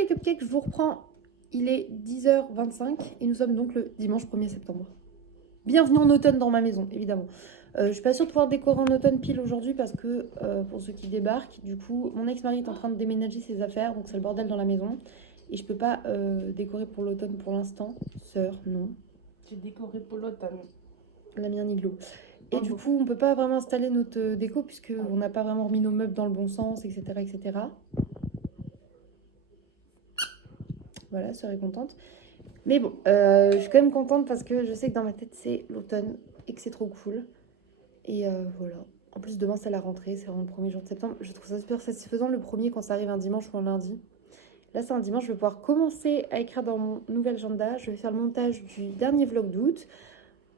les cupcakes, je vous reprends. Il est 10h25 et nous sommes donc le dimanche 1er septembre. Bienvenue en automne dans ma maison, évidemment. Je suis pas sûre de pouvoir décorer en automne pile aujourd'hui parce que, pour ceux qui débarquent, du coup, mon ex-mari est en train de déménager ses affaires, donc c'est le bordel dans la maison. Et je peux pas décorer pour l'automne pour l'instant. Sœur, non. J'ai décoré pour l'automne. On a mis un igloo. Et du coup, on peut pas vraiment installer notre déco puisque on n'a pas vraiment remis nos meubles dans le bon sens, etc. etc. Voilà, sœur est contente. Mais bon, je suis quand même contente parce que je sais que dans ma tête, c'est l'automne et que c'est trop cool. Et voilà. En plus, demain, c'est la rentrée, c'est vraiment le premier jour de septembre. Je trouve ça super satisfaisant le premier quand ça arrive un dimanche ou un lundi. Là, c'est un dimanche, je vais pouvoir commencer à écrire dans mon nouvel agenda. Je vais faire le montage du dernier vlog d'août.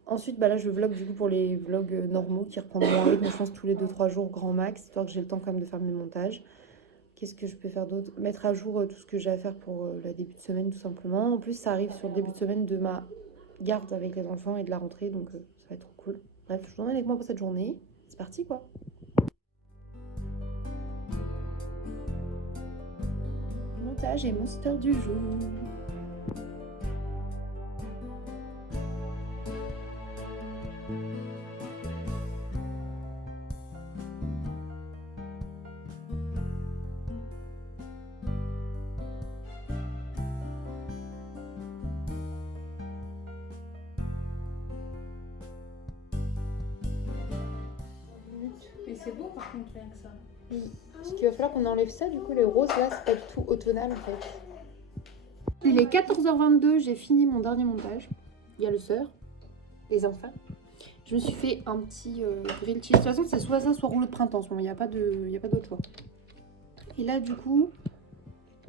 Ensuite, bah là, je vlog du coup pour les vlogs normaux qui reprendront un rythme, je pense, tous les 2-3 jours grand max, histoire que j'ai le temps quand même de faire mes montages. Qu'est-ce que je peux faire d'autre? Mettre à jour tout ce que j'ai à faire pour la début de semaine, tout simplement. En plus, ça arrive sur le début de semaine de ma garde avec les enfants et de la rentrée, donc ça va être trop cool. Bref, je vous emmène avec moi pour cette journée. C'est parti, quoi. Montage et monster du jour. Et c'est beau par contre, rien que ça. Oui. Parce qu'il va falloir qu'on enlève ça, du coup, les roses là, c'est pas du tout automnal en fait. Il est 14h22, j'ai fini mon dernier montage. Il y a le sœur, les enfants. Je me suis fait un petit grill cheese. De toute façon, c'est soit ça, soit rouleau de printemps en ce moment. Il n'y a pas d'autre choix. Et là, du coup,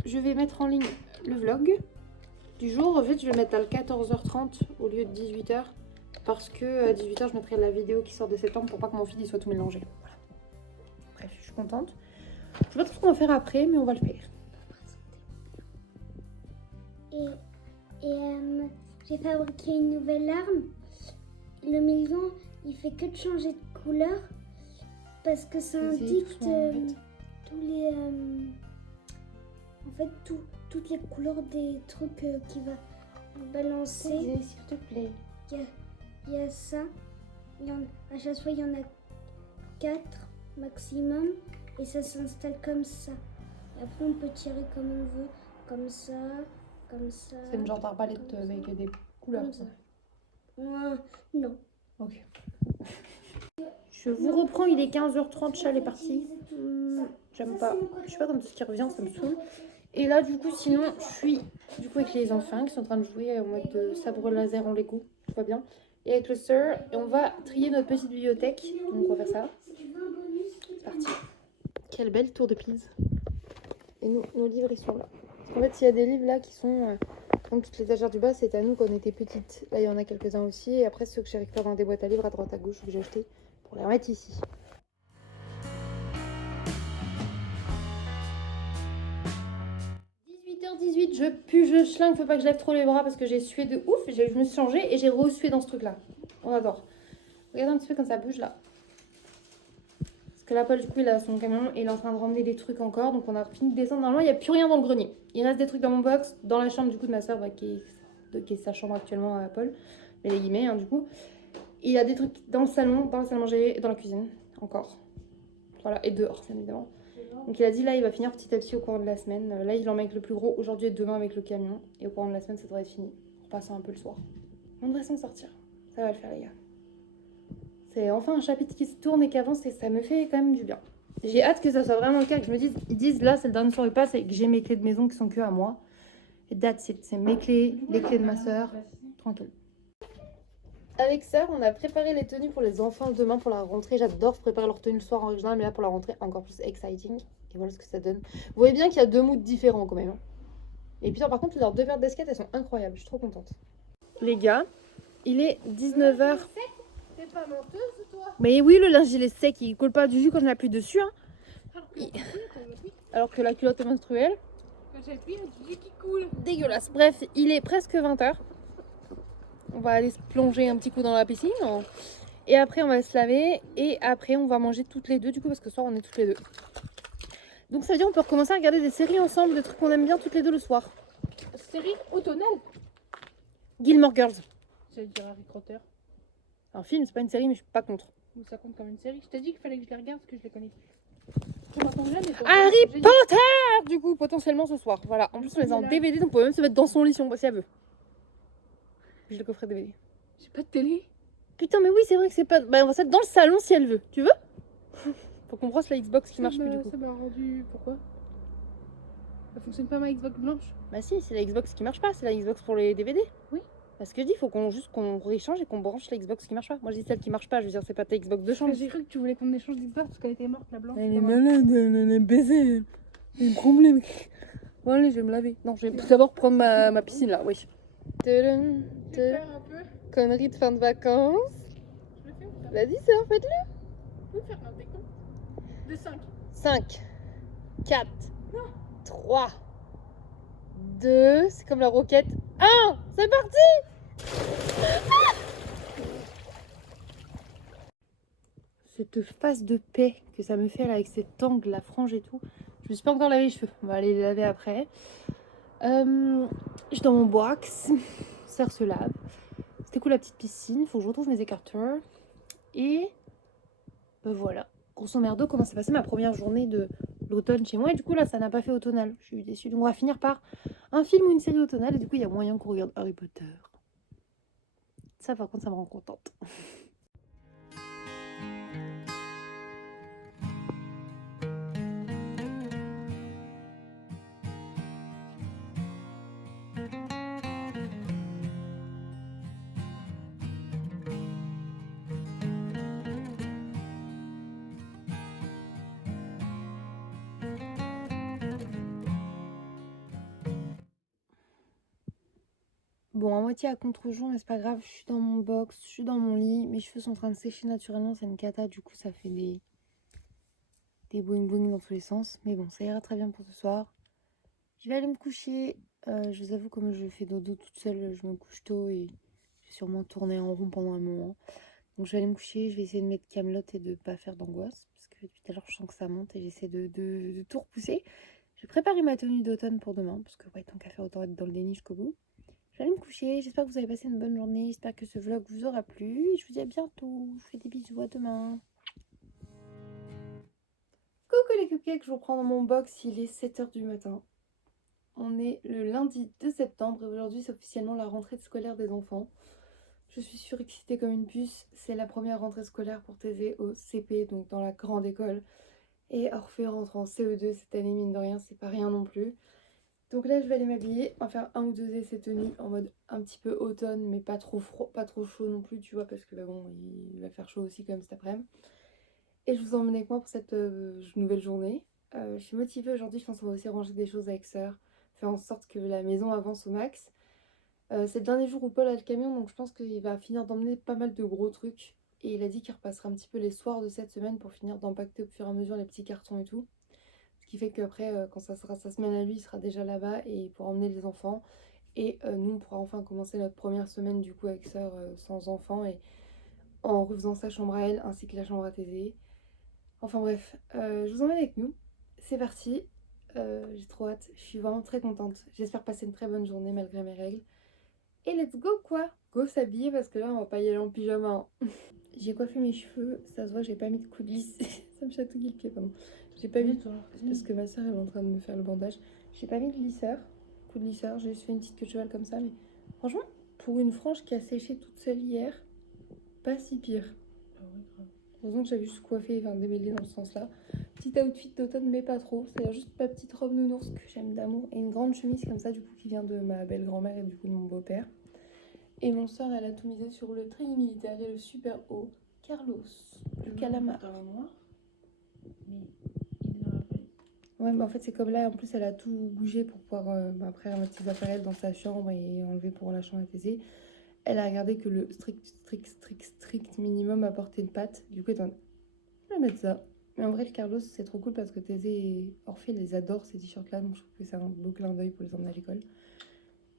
je vais mettre en ligne le vlog du jour. En fait, je vais mettre à 14h30 au lieu de 18h. Parce que à 18h, je mettrai la vidéo qui sort de septembre pour pas que mon feed soit tout mélangé. Voilà. Bref, je suis contente. Je sais pas trop ce qu'on va faire après, mais on va le faire. J'ai fabriqué une nouvelle arme. Le million, il fait que de changer de couleur parce que ça indique tous les, toutes les couleurs des trucs qu'il va balancer. S'il te plaît. Il y a ça. À chaque fois, il y en a 4 maximum et ça s'installe comme ça. Et après, on peut tirer comme on veut, comme ça. Comme ça. C'est une genre d'arbalète avec des couleurs. Comme ça. Non. Ok. Je vous reprends, il est 15h30, Chal est parti. J'aime pas. Je sais pas comme tout ce qui revient, ça me saoule. Et là, du coup, sinon, je suis du coup avec les enfants qui sont en train de jouer en mode de sabre laser en Lego. Tout va bien. Et avec le sœur, et on va trier notre petite bibliothèque. Donc, on va faire ça. C'est parti. Quelle belle tour de Pise. Et nos livres, ils sont là. En fait, il y a des livres là qui sont comme toutes les étagères du bas, c'est à nous quand on était petites. Là, il y en a quelques-uns aussi. Et après, ceux que j'ai récupérés dans des boîtes à livres à droite à gauche que j'ai acheté pour les remettre ici. Je pue, je schlingue, faut pas que je lève trop les bras parce que j'ai sué de ouf. Je me suis changée et j'ai re-sué dans ce truc là. On adore. Regardez un petit peu comme ça bouge là. Parce que là, Paul, du coup, il a son camion et il est en train de ramener des trucs encore. Donc, on a fini de descendre. Normalement, il n'y a plus rien dans le grenier. Il reste des trucs dans mon box, dans la chambre, du coup, de ma soeur, qui est sa chambre actuellement à Paul. Mais les guillemets, hein, du coup. Et il y a des trucs dans le salon, dans la salle à manger et dans la cuisine. Encore. Voilà. Et dehors, bien évidemment. Donc, il a dit, là, il va finir petit à petit au cours de la semaine. Là, il en met avec le plus gros aujourd'hui et demain avec le camion. Et au cours de la semaine, ça devrait être fini. Pour passer un peu le soir. On devrait s'en sortir. Ça va le faire, les gars. C'est enfin un chapitre qui se tourne et qui avance et ça me fait quand même du bien. J'ai hâte que ça soit vraiment le cas, que je me dise, ils disent là c'est le dernier soir il passe et que j'ai mes clés de maison qui sont que à moi. Et that's it, c'est mes clés, les clés de ma soeur, tranquille. Avec sœur, on a préparé les tenues pour les enfants demain pour la rentrée. J'adore préparer leur tenue le soir en règle générale, mais là pour la rentrée encore plus exciting. Et voilà ce que ça donne. Vous voyez bien qu'il y a deux moods différents quand même. Hein. Et puis par contre leurs deux paires de baskets elles sont incroyables, je suis trop contente. Les gars, il est 19h. T'es pas menteuse, toi? Mais oui, le linge il est sec, il colle pas du jus quand on appuie dessus. Hein. Alors que la culotte est menstruelle. Quand j'appuie, il y a du jus qui coule. Dégueulasse. Bref, il est presque 20h. On va aller se plonger un petit coup dans la piscine. Et après, on va se laver. Et après, on va manger toutes les deux, du coup, parce que ce soir, on est toutes les deux. Donc ça veut dire qu'on peut recommencer à regarder des séries ensemble, des trucs qu'on aime bien toutes les deux le soir. Série automnale. Gilmore Girls. J'allais dire Harry Potter. Un film, c'est pas une série, mais je suis pas contre. Ou ça compte comme une série. Je t'ai dit qu'il fallait que je les regarde parce que je les connais plus. Je m'attends jamais. Harry Potter, du coup, potentiellement ce soir. Voilà. En plus, on les a en DVD, donc on peut même se mettre dans son lit si elle veut. J'ai le coffret DVD. J'ai pas de télé. Putain, mais oui, c'est vrai que c'est pas. Bah, on va se mettre dans le salon si elle veut. Tu veux? Faut qu'on brosse la Xbox qui marche plus du coup. Ça m'a rendu. Pourquoi? Ça fonctionne pas ma Xbox blanche? Bah si, c'est la Xbox qui marche pas, c'est la Xbox pour les DVD. Oui. Parce que je dis, faut qu'on rééchange et qu'on branche la Xbox qui marche pas. Moi je dis celle qui marche pas, je veux dire, c'est pas ta Xbox de chambre. J'ai cru que tu voulais qu'on échange d'Xbox parce qu'elle était morte la blanche. Elle est malade, elle est baisée. Elle est problème. Bon, allez, je vais me laver. Non, je vais d'abord prendre ma piscine là, oui. Un peu. Connerie de fin de vacances. Je le fais ou pas? Vas-y, sœur, faites-le. Je peux faire un décompte de 5. 5, 4, 3, 2, c'est comme la roquette. 1, c'est parti! Cette face de paix que ça me fait là avec cet angle, la frange et tout. Je me suis pas encore lavé les cheveux, on va aller les laver après. Je suis dans mon box, sœur se lave. C'était cool la petite piscine, faut que je retrouve mes écarteurs. Et ben voilà, grosso merdo, comment s'est passée ma première journée de l'automne chez moi. Et du coup là ça n'a pas fait automnal, je suis déçue. Donc on va finir par un film ou une série automnale. Et du coup il y a moyen qu'on regarde Harry Potter. Ça par contre ça me rend contente. Bon, à moitié à contre-jour, mais c'est pas grave, je suis dans mon box, je suis dans mon lit, mes cheveux sont en train de sécher naturellement, c'est une cata, du coup ça fait des boing boing dans tous les sens. Mais bon, ça ira très bien pour ce soir. Je vais aller me coucher, je vous avoue, comme je fais dodo toute seule, je me couche tôt et je vais sûrement tourner en rond pendant un moment. Donc je vais aller me coucher, je vais essayer de mettre Kaamelott et de pas faire d'angoisse, parce que depuis tout à l'heure je sens que ça monte et j'essaie de tout repousser. Je vais préparer ma tenue d'automne pour demain, parce que ouais, tant qu'à faire, autant être dans le déni jusqu'au bout. Je vais aller me coucher, j'espère que vous avez passé une bonne journée, j'espère que ce vlog vous aura plu. Je vous dis à bientôt, je vous fais des bisous, à demain. Coucou les cupcakes, je vous reprends dans mon box, il est 7h du matin. On est le lundi 2 septembre et aujourd'hui c'est officiellement la rentrée scolaire des enfants. Je suis surexcitée comme une puce, c'est la première rentrée scolaire pour Thésée au CP, donc dans la grande école. Et Orphée rentre en CE2 cette année, mine de rien, c'est pas rien non plus. Donc là je vais aller m'habiller, on va faire un ou deux essais tenues en mode un petit peu automne mais pas trop froid, pas trop chaud non plus tu vois, parce que bah bon il va faire chaud aussi comme cet après-midi. Et je vous emmène avec moi pour cette nouvelle journée. Je suis motivée aujourd'hui, je pense qu'on va aussi ranger des choses avec sœur, faire en sorte que la maison avance au max. C'est le dernier jour où Paul a le camion, donc je pense qu'il va finir d'emmener pas mal de gros trucs. Et il a dit qu'il repassera un petit peu les soirs de cette semaine pour finir d'empacter au fur et à mesure les petits cartons et tout. Ce qui fait qu'après, quand ça sera sa semaine à lui, il sera déjà là-bas et il pourra emmener les enfants. Et nous, on pourra enfin commencer notre première semaine du coup avec sœur sans enfants et en refaisant sa chambre à elle ainsi que la chambre à Thésée. Enfin bref, je vous emmène avec nous. C'est parti. J'ai trop hâte. Je suis vraiment très contente. J'espère passer une très bonne journée malgré mes règles. Et let's go quoi. Go s'habiller parce que là, on va pas y aller en pyjama. Hein. J'ai coiffé mes cheveux. Ça se voit, j'ai pas mis de coup de lisse. Ça me chatouille le pied, pardon. J'ai pas mis, parce que ma soeur est en train de me faire le bandage. J'ai pas mis de lisseur, coup de lisseur, j'ai juste fait une petite queue de cheval comme ça, mais franchement, pour une frange qui a séché toute seule hier, pas si pire. Heureusement que j'avais juste coiffé, enfin démêlé dans ce sens-là. Petit outfit d'automne, mais pas trop, c'est-à-dire juste ma petite robe nounours que j'aime d'amour et une grande chemise comme ça, du coup, qui vient de ma belle-grand-mère et du coup de mon beau-père. Et mon soeur, elle a tout misé sur le treillis militaire et le super haut Carlos, le calamar. Ouais, bah en fait, c'est comme là, en plus, elle a tout bougé pour pouvoir après remettre ses affaires dans sa chambre et enlever pour la chambre à Thésée. Elle a regardé que le strict minimum apportait une patte. Du coup, attends, je vais mettre ça. Mais en vrai, le Carlos, c'est trop cool parce que Thésée et Orphée les adorent ces t-shirts-là. Donc, je trouve que c'est un beau clin d'œil pour les emmener à l'école.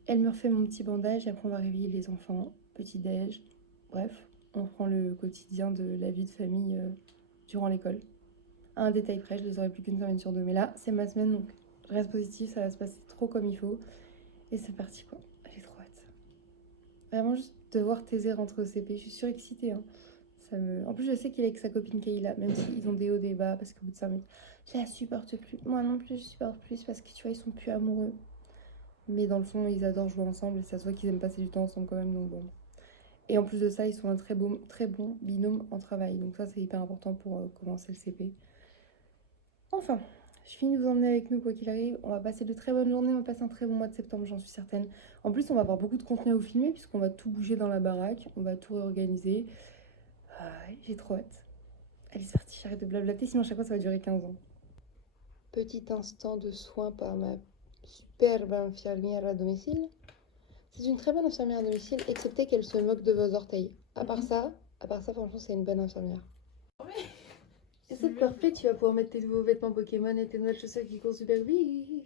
Elle me refait mon petit bandage et après, on va réveiller les enfants. Petit-déj. Bref, on reprend le quotidien de la vie de famille durant l'école. à un détail près. Je les aurai plus qu'une semaine sur 2. Mais là, c'est ma semaine, donc je reste positive, ça va se passer trop comme il faut. Et c'est parti quoi. J'ai trop hâte. Vraiment juste de voir Thésée rentrer au CP, je suis surexcitée. Hein. En plus, je sais qu'il est avec sa copine Kayla, même s'ils ont des hauts, des bas, parce qu'au bout de 5 minutes, je la supporte plus. Moi non plus, je supporte plus parce que tu vois, ils sont plus amoureux. Mais dans le fond, ils adorent jouer ensemble et ça se voit qu'ils aiment passer du temps ensemble quand même, donc bon. Et en plus de ça, ils sont un très bon binôme en travail. Donc ça, c'est hyper important pour commencer le CP. Enfin, je finis de vous emmener avec nous quoi qu'il arrive. On va passer de très bonnes journées, on va passer un très bon mois de septembre, j'en suis certaine. En plus, on va avoir beaucoup de contenu à vous filmer puisqu'on va tout bouger dans la baraque, on va tout réorganiser. J'ai trop hâte. Allez, c'est parti, j'arrête de blablater, sinon à chaque fois ça va durer 15 ans. Petit instant de soin par ma superbe infirmière à domicile. C'est une très bonne infirmière à domicile, excepté qu'elle se moque de vos orteils. À part ça, franchement, c'est une bonne infirmière. Et c'est parfait, tu vas pouvoir mettre tes nouveaux vêtements Pokémon et tes nouvelles chaussures qui courent super vite.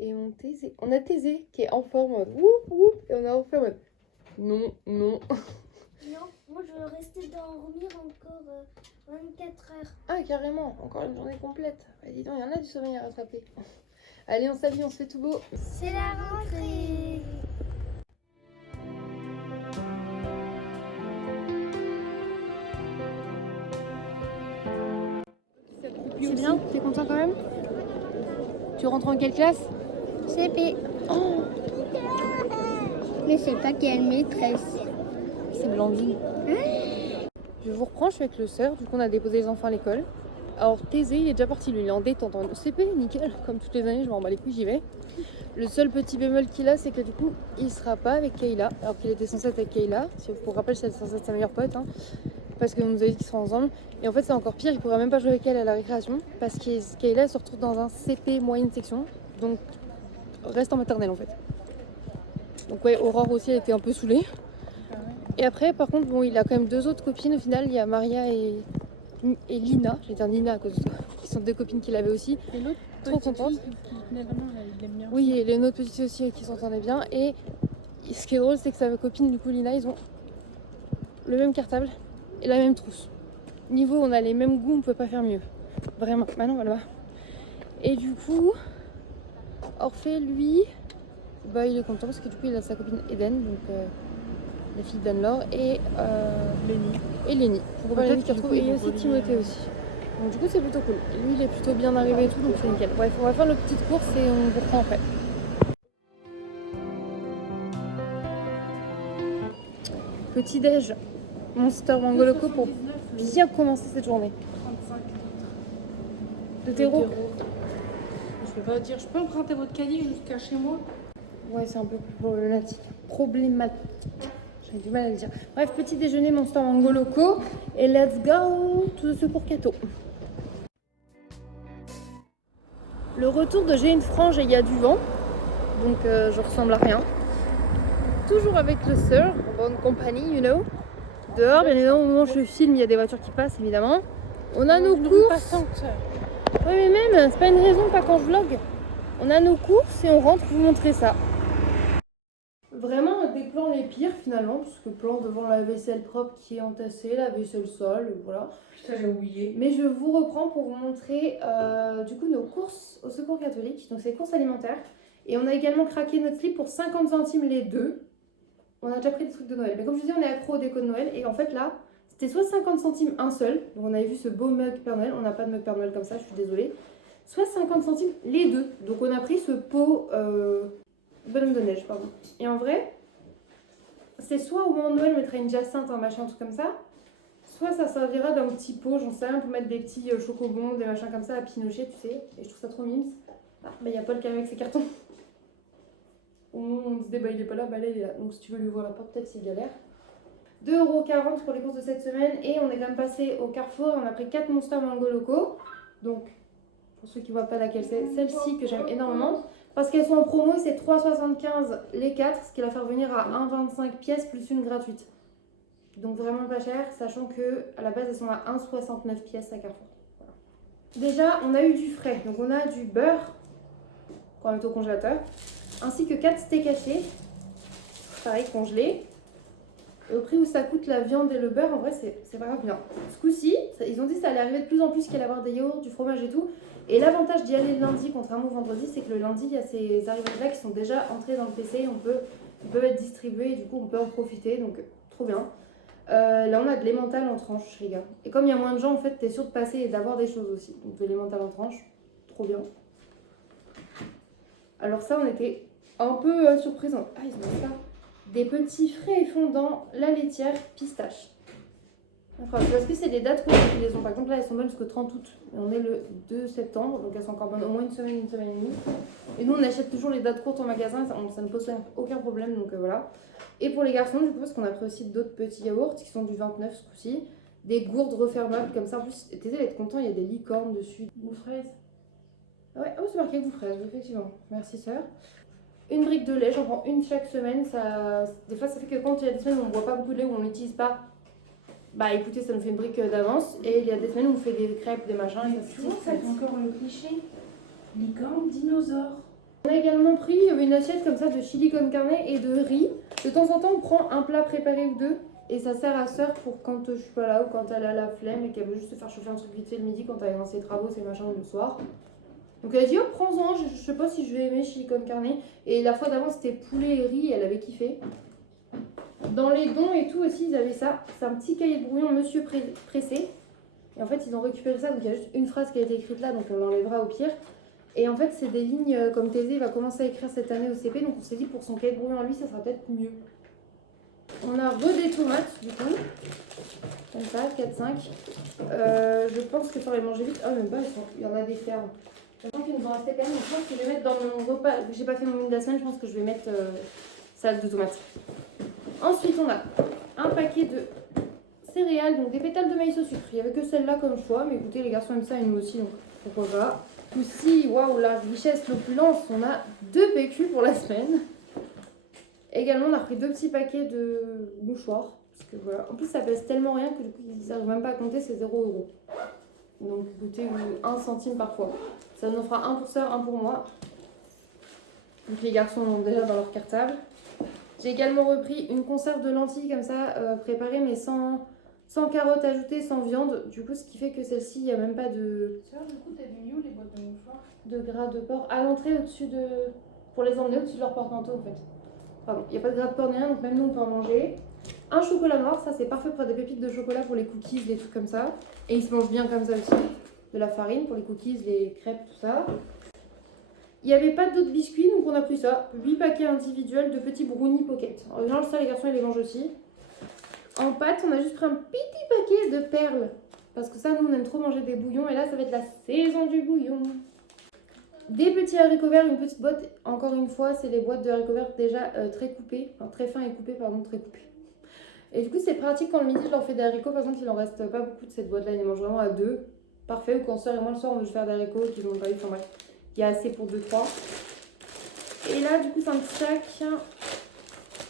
Et on a Thésée qui est en forme, woup, et on a en forme. Non. Non, moi je veux rester dormir encore 24 heures. Ah, carrément, encore une journée complète. Bah, dis donc, il y en a du sommeil à rattraper. Allez, on s'habille, on se fait tout beau. C'est la rentrée. C'est bien, t'es content quand même? Tu rentres en quelle classe? CP. Oh, Mais c'est pas quelle maîtresse. c'est Blandine. Je vous reprends, je suis avec le sœur, du coup on a déposé les enfants à l'école. Alors Thésée, il est déjà parti, lui, il est en détente. Au CP, nickel, comme toutes les années, je m'en bats les couilles, j'y vais. Le seul petit bémol qu'il a, c'est que du coup, il sera pas avec Kayla, alors qu'il était censé être avec Kayla. Pour rappel, c'est censé être sa meilleure pote, hein, parce qu'on nous a dit qu'ils seraient ensemble. Et en fait, c'est encore pire, il pourra même pas jouer avec elle à la récréation, parce que Kayla se retrouve dans un CP moyenne section, donc reste en maternelle en fait. Donc ouais, Aurore aussi, elle était un peu saoulée. Et après, par contre, bon, il a quand même 2 autres copines au final, il y a Maria et Lina, j'ai dit Nina à cause de ça, qui sont 2 copines qu'il avait aussi. Et l'autre, Trop contente. Qui tenait vraiment, il aime bien. Oui, et les autres petites aussi qui s'entendaient bien. Et ce qui est drôle, c'est que sa copine, du coup, Lina, ils ont le même cartable et la même trousse. Niveau, on a les mêmes goûts, on peut pas faire mieux. Vraiment. Maintenant, on va là-bas. Et du coup, Orphée, lui, bah, il est content parce que du coup, il a sa copine Eden, donc la fille d'Anne-Laure, et Lénie. Donc, Lénie qui retrouve. Et il y a aussi Timothée aussi. Donc du coup c'est plutôt cool. Lui il est plutôt bien arrivé et tout, donc c'est nickel. Bref, on va faire notre petite course et on vous reprend après. Petit déj, Monster Mango Loco pour bien commencer cette journée. 35 De terreau. Je peux pas dire, je peux emprunter votre caddie jusqu'à chez moi. Ouais, c'est un peu plus problématique. J'ai du mal à le dire. Bref, petit déjeuner Monster Mango Loco et let's go to the secours Cato. Le retour de j'ai une frange et il y a du vent, donc je ressemble à rien. Toujours avec le sœur, en bonne compagnie, you know. Dehors, bien évidemment, au moment où je filme, il y a des voitures qui passent, évidemment. On a nos courses. Oui, mais même, c'est pas une raison, pas quand je vlog. On a nos courses et on rentre vous montrer ça. Vraiment des plans les pires finalement, parce que plan devant la vaisselle propre qui est entassée, la vaisselle sale, voilà. Putain, j'ai oublié. Mais je vous reprends pour vous montrer du coup nos courses au Secours Catholique, donc c'est les courses alimentaires. Et on a également craqué notre slip pour 50 centimes les deux. On a déjà pris des trucs de Noël, mais comme je vous dis, on est accro aux décos de Noël. Et en fait là, c'était soit 50 centimes un seul, donc on avait vu ce beau mug Père Noël, on n'a pas de mug Père Noël comme ça, je suis désolée. Soit 50 centimes les deux, donc on a pris ce pot bonhomme de neige, pardon. Et en vrai, c'est soit au moment de Noël, on mettra une jacinthe, un machin, un truc comme ça, soit ça servira d'un petit pot, j'en sais rien, pour mettre des petits chocobons, des machins comme ça à pinocher, tu sais. Et je trouve ça trop mimes. Ah, bah il y a Paul qui arrive avec ses cartons. Au moment où on se dit, bah il est pas là, bah là il est là. Donc si tu veux lui ouvrir la porte, peut-être c'est galère. 2,40 € pour les courses de cette semaine. Et on est quand même passé au Carrefour et on a pris 4 Monster Mango Loco. Donc, pour ceux qui voient pas laquelle c'est, celle-ci que j'aime énormément. Parce qu'elles sont en promo, c'est 3,75 les 4, ce qui va faire venir à 1,25 pièces plus une gratuite. Donc vraiment pas cher, sachant que à la base elles sont à 1,69 pièces à Carrefour. Voilà. Déjà, on a eu du frais, donc on a du beurre qu'on va mettre au congélateur, ainsi que 4 steaks hachés, pareil congelés, Et au prix où ça coûte la viande et le beurre, en vrai, c'est pas grave bien. Ce coup-ci, ils ont dit que ça allait arriver de plus en plus qu'il allait avoir des yaourts, du fromage et tout. Et l'avantage d'y aller le lundi, contrairement au vendredi, c'est que le lundi, il y a ces arrivages-là qui sont déjà entrés dans le PC. Ils peuvent être distribués et du coup, on peut en profiter. Donc, trop bien. Là, on a de l'emmental en tranche, les gars. Et comme il y a moins de gens, en fait, t'es sûr de passer et d'avoir des choses aussi. Donc, de l'emmental en tranche, trop bien. Alors ça, on était un peu surprise. Ah, ils ont ça. Des petits frais et fondants, la laitière, pistache. Incroyable. Parce que c'est des dates courtes qui les ont. Par exemple, là, elles sont bonnes jusqu'au 30 août. Et on est le 2 septembre, donc elles sont encore bonnes au moins une semaine et demie. Et nous, on achète toujours les dates courtes en magasin, ça ne pose aucun problème, donc voilà. Et pour les garçons, du coup, parce qu'on a pris aussi d'autres petits yaourts qui sont du 29 ce coup-ci. Des gourdes refermables comme ça. En plus, Thésée, elle est contente, il y a des licornes dessus. Goût fraise. Ouais, oh, c'est marqué goût fraise, effectivement. Merci, sœur. Une brique de lait, j'en prends une chaque semaine. Des fois, ça fait que quand il y a des semaines où on ne boit pas beaucoup de lait, où on n'utilise pas, bah écoutez, ça nous fait une brique d'avance. Et il y a des semaines où on fait des crêpes, des machins. Et ça, Tu vois, ça fait encore le cliché. Licorne, dinosaure. On a également pris une assiette comme ça de chili con carne et de riz. De temps en temps, on prend un plat préparé ou deux. Et ça sert à sœur pour quand je suis pas là ou quand elle a la flemme et qu'elle veut juste se faire chauffer un truc vite fait le midi quand elle est dans ses travaux, ses machins le soir. Donc elle a dit, oh, prends-en, je sais pas si je vais aimer chili con carne. Et la fois d'avant, c'était poulet et riz, elle avait kiffé. Dans les dons et tout aussi, ils avaient ça. C'est un petit cahier de brouillon Monsieur Pressé. Et en fait, ils ont récupéré ça, donc il y a juste une phrase qui a été écrite là, donc on l'enlèvera au pire. Et en fait, c'est des lignes comme Thésée va commencer à écrire cette année au CP, donc on s'est dit pour son cahier de brouillon à lui, ça sera peut-être mieux. On a des tomates du coup, comme ça, 4-5. Je pense que ça va les manger vite. Ah, même pas, il y en a des fermes. Je pense qu'il nous en restait quand même, donc je pense que je vais mettre dans mon repas. J'ai pas fait mon menu de la semaine, je pense que je vais mettre salade de tomates. Ensuite, on a un paquet de céréales, donc des pétales de maïs au sucre. Il n'y avait que celle-là comme choix, mais écoutez, les garçons aiment ça et nous aussi, donc pourquoi pas. Aussi, waouh, la richesse, l'opulence, on a 2 PQ pour la semaine. Également, on a pris 2 petits paquets de mouchoirs. Parce que voilà, en plus, ça pèse tellement rien que du coup, ils n'arrivent même pas à compter, c'est 0 €. Donc, écoutez, 1 centime parfois. Ça nous fera un pour sœur, un pour moi. Donc, les garçons ont déjà dans leur cartable. J'ai également repris une conserve de lentilles comme ça, préparée, mais sans carottes ajoutées, sans viande. Du coup, ce qui fait que celle-ci, il n'y a même pas de... Sœur, du coup, t'as mis où les boîtes de mouchoirs? De gras de porc à l'entrée au-dessus de... Pour les emmener au-dessus de leur porte-manteau en fait. Pardon, il n'y a pas de gras de porc ni rien, donc même nous on peut en manger. Un chocolat noir, ça c'est parfait pour des pépites de chocolat pour les cookies, des trucs comme ça. Et il se mange bien comme ça aussi. De la farine pour les cookies, les crêpes, tout ça. Il n'y avait pas d'autres biscuits, donc on a pris ça. 8 paquets individuels de petits brownies pocket. En général, ça les garçons ils les mangent aussi. En pâte, on a juste pris un petit paquet de perles. Parce que ça, nous on aime trop manger des bouillons. Et là, ça va être la saison du bouillon. Des petits haricots verts, une petite boîte. Encore une fois, c'est les boîtes de haricots verts déjà très coupées. Enfin, très fins et coupées, pardon, très coupées. Et du coup, c'est pratique quand le midi, je leur fais des haricots. Par exemple, il en reste pas beaucoup de cette boîte-là. Ils les mangent vraiment à 2. Parfait. Ou quand sœur et moi, le soir, on veut faire des haricots et qu'ils n'ont pas eu. Enfin bref, il y a assez pour 2-3. Et là, du coup, c'est un petit sac.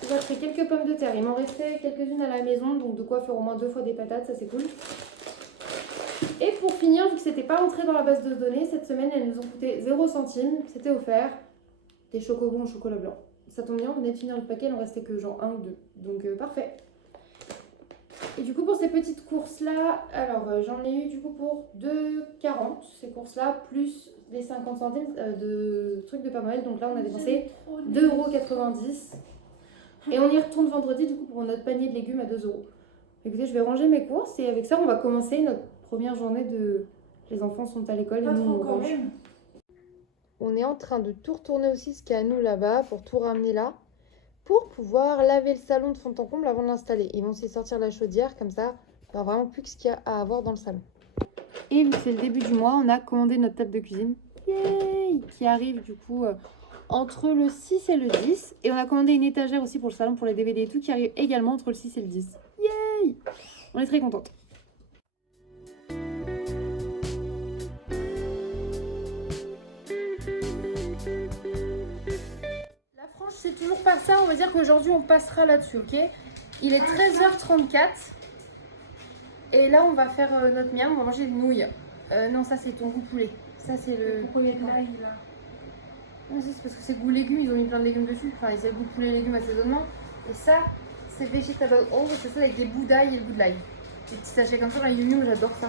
J'ai pris quelques pommes de terre. Il m'en restait quelques-unes à la maison. Donc, de quoi faire au moins 2 fois des patates. Ça, c'est cool. Et pour finir, vu que c'était pas entré dans la base de données, cette semaine, elles nous ont coûté 0 centime. C'était offert. Des chocobons au chocolat blanc. Ça tombe bien, on venait de finir le paquet, il en restait que genre 1 ou 2. Donc parfait. Et du coup, pour ces petites courses-là, alors j'en ai eu du coup pour 2,40 ces courses-là, plus les 50 centimes de trucs de Père Noël. Donc là, on a dépensé 2,90 €. Et on y retourne vendredi du coup pour notre panier de légumes à 2 €. Écoutez, je vais ranger mes courses et avec ça, on va commencer notre première journée de... Les enfants sont à l'école et nous, on range. On est en train de tout retourner aussi ce qu'il y a à nous là-bas pour tout ramener là. Pour pouvoir laver le salon de fond en comble avant de l'installer. Ils vont aussi sortir la chaudière comme ça. Il n'y aura vraiment plus que ce qu'il y a à avoir dans le salon. Et vu que c'est le début du mois, on a commandé notre table de cuisine. Yay! Qui arrive du coup entre le 6 et le 10. Et on a commandé une étagère aussi pour le salon pour les DVD et tout qui arrive également entre le 6 et le 10. Yay! On est très contente. C'est toujours pas ça, on va dire qu'aujourd'hui on passera là-dessus, ok? Il est 13h34 et là on va faire notre miam, on va manger des nouilles. Non, ça c'est ton goût poulet. Ça c'est le... Pourquoi il y a de l'ail là? Non, c'est parce que c'est goût légumes, ils ont mis plein de légumes dessus. Enfin, c'est le goût poulet légumes assaisonnement. Et ça, C'est vegetable oil, c'est ça avec des bouts d'ail et le goût de l'ail. Des petits sachets comme ça dans les Yum Yum, j'adore ça.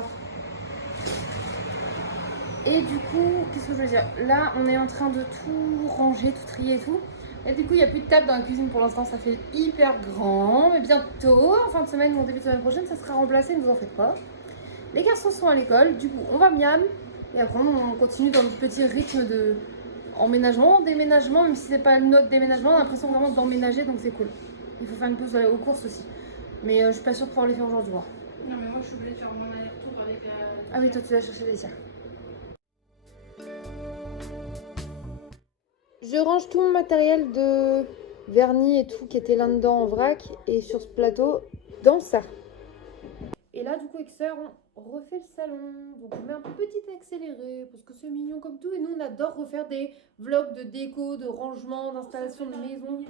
Et du coup, qu'est-ce que je veux dire? Là, on est en train de tout ranger, tout trier et tout. Et du coup, il n'y a plus de table dans la cuisine pour l'instant, ça fait hyper grand. Mais bientôt, en fin de semaine ou en début de semaine prochaine, ça sera remplacé, ne vous en faites pas. Les garçons sont à l'école, du coup, on va miam. Et après, on continue dans notre petit rythme de emménagement, déménagement, même si c'est pas notre déménagement, on a l'impression vraiment d'emménager, donc c'est cool. Il faut faire une pause aux courses aussi. Mais je suis pas sûre de pouvoir les faire aujourd'hui. Non, mais moi je suis obligée de faire mon aller-retour avec la. Ah oui, toi tu vas chercher les tiens. Je range tout mon matériel de vernis et tout qui était là-dedans en vrac et sur ce plateau dans ça. Et là, du coup, avec ça, on refait le salon. Donc, on met un petit accéléré parce que c'est mignon comme tout. Et nous, on adore refaire des vlogs de déco, de rangement, d'installation de maison.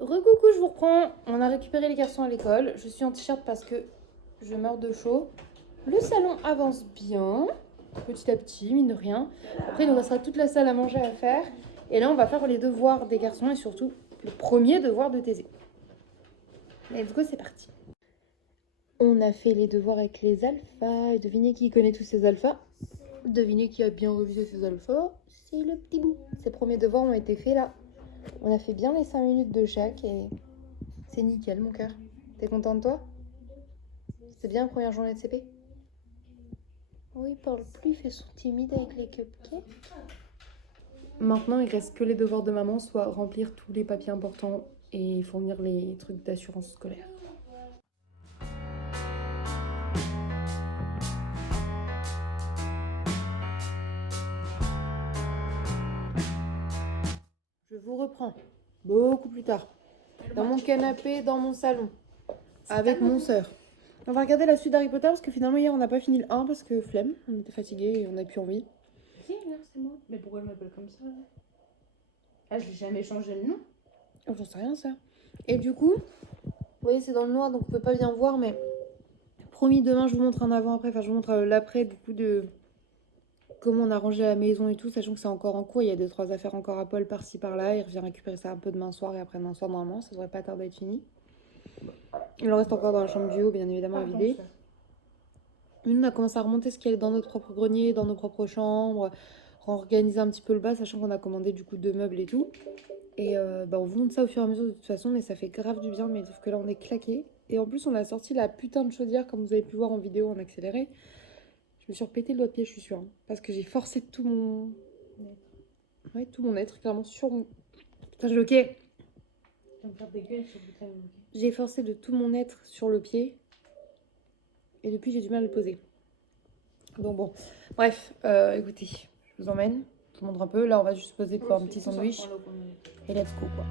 Recoucou, je vous reprends. On a récupéré les garçons à l'école. Je suis en t-shirt parce que je meurs de chaud. Le salon avance bien, petit à petit, mine de rien. Après, il nous restera toute la salle à manger à faire. Et là, on va faire les devoirs des garçons et surtout le premier devoir de Thésée. Let's go, c'est parti. On a fait les devoirs avec les alphas. Et devinez qui connaît tous ces alphas. Devinez qui a bien révisé ces alphas. C'est le petit bout. Ces premiers devoirs ont été faits là. On a fait bien les 5 minutes de chaque et c'est nickel mon cœur. T'es content de toi? C'est bien la première journée de CP? Oui, il parle plus, il fait son timide avec les cupcakes. Maintenant, il reste que les devoirs de maman, soit remplir tous les papiers importants et fournir les trucs d'assurance scolaire. Je vous reprends beaucoup plus tard. Dans mon canapé, dans mon salon. Avec mon sœur. On va regarder la suite d'Harry Potter parce que finalement hier on n'a pas fini le 1 parce que flemme. On était fatigués et on n'a plus envie. Si, regarde, c'est moi. Mais pourquoi elle m'appelle comme ça? Ah, je n'ai jamais changé le nom. Oh, j'en sais rien ça. Et du coup, vous voyez c'est dans le noir donc on peut pas bien voir mais promis demain je vous montre un avant-après. Enfin je vous montre l'après du coup de comment on a rangé la maison et tout, sachant que c'est encore en cours. Il y a 2-3 affaires encore à Paul par-ci par-là. Il revient récupérer ça un peu demain soir et après-demain soir normalement. Ça devrait pas tarder à être fini. Il en reste encore dans la chambre du haut bien évidemment à vider. Nous, on a commencé à remonter ce qui est dans notre propre grenier, dans nos propres chambres, réorganiser un petit peu le bas, sachant qu'on a commandé du coup 2 meubles et tout. Et on vous montre ça au fur et à mesure de toute façon, mais ça fait grave du bien. Mais sauf que là, on est claqué. Et en plus, on a sorti la putain de chaudière, comme vous avez pu voir en vidéo en accéléré. Je me suis repété le doigt de pied, je suis sûre. Hein, parce que j'ai forcé tout mon... Ouais, tout mon être, clairement, sur mon... Putain, j'ai ok. J'ai forcé de tout mon être sur le pied. Et depuis, j'ai du mal à le poser. Donc bon, bref, écoutez, je vous emmène. Je vous montre un peu. Là, on va juste poser pour un petit sandwich. Et let's go, quoi.